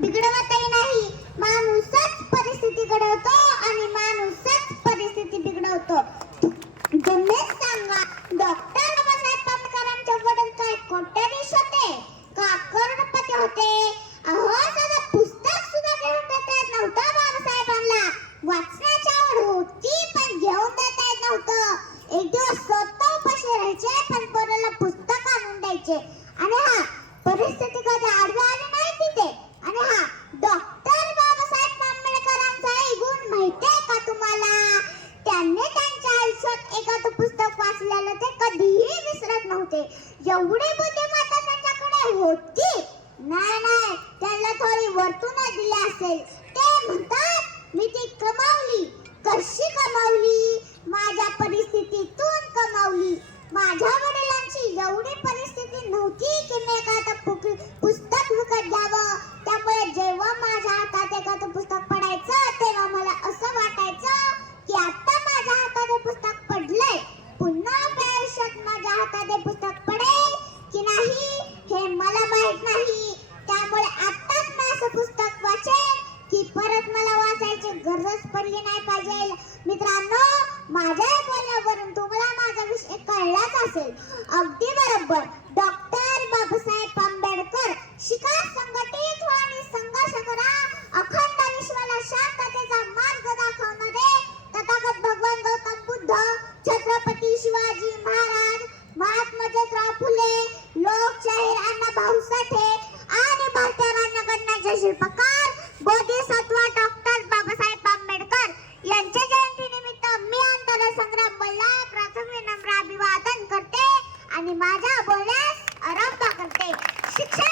बिघडवतही नाही. माणूसच परिस्थिती घडवतो. वर्षात एखादं पुस्तक वाचलेलं ते कधीही विसरत नव्हते. त्यांच्याकडे होती. नाही नाही त्यांना थोडी वर्तुना दिली असेल. ते म्हणतात मी ती कमावली. कशी कमावली? माझ्या परिस्थितीतून कमावली. माझ्या असेल. अगदी बरोबर. Chicha!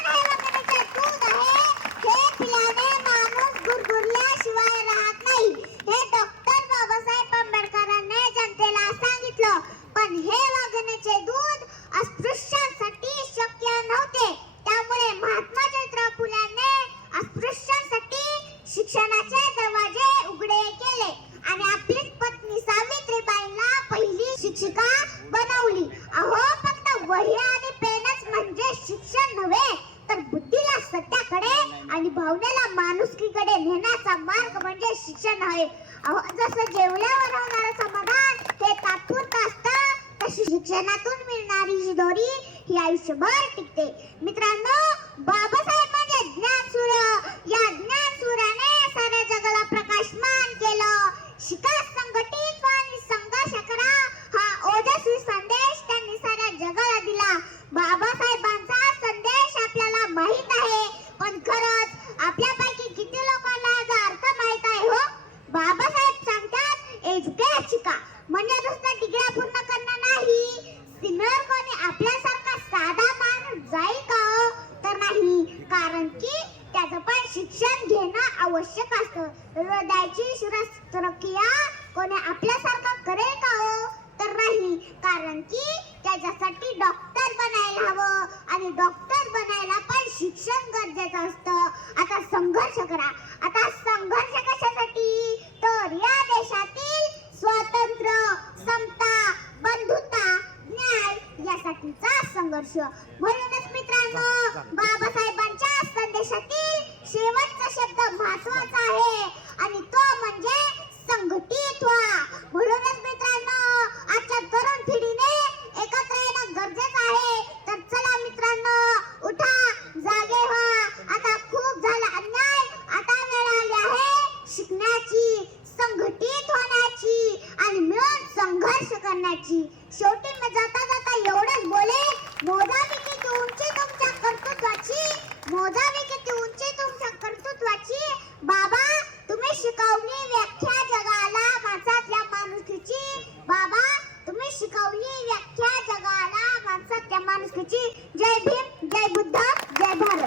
भावनेला माणुसकीकडे नेण्याचा मार्ग म्हणजे शिक्षण आहे. जसं जेवल्यावर होणार समाधान हे तात्पुरतं असतं तशी शिक्षणातून मिळणारी जी दोरी ही आयुष्यभर टिकते. मित्रांनो आवश्यक असत. हृदयाची शस्त्रक्रिया कोणी आपल्यासारखा करेल का हो? तर नाही. कारण की त्याच्यासाठी डॉक्टर बनायला हवं. आणि डॉक्टर बनायला पण शिक्षण गरजेचं असत. आता संघर्ष करा. आता संघर्ष कशासाठी? तर या देशातील स्वातंत्र्य समता बंधुता न्याय यासाठीचा संघर्ष. म्हणूनच मित्रांनो बाबासाहेब देशातील शेवटचा शब्द महत्त्वाचा आहे. आणि तो म्हणजे संघटित व्हा म्हणूनच मित्रांनो आजच्या तरुण माणुसकीची. जय भीम जय बुद्ध जय भारत.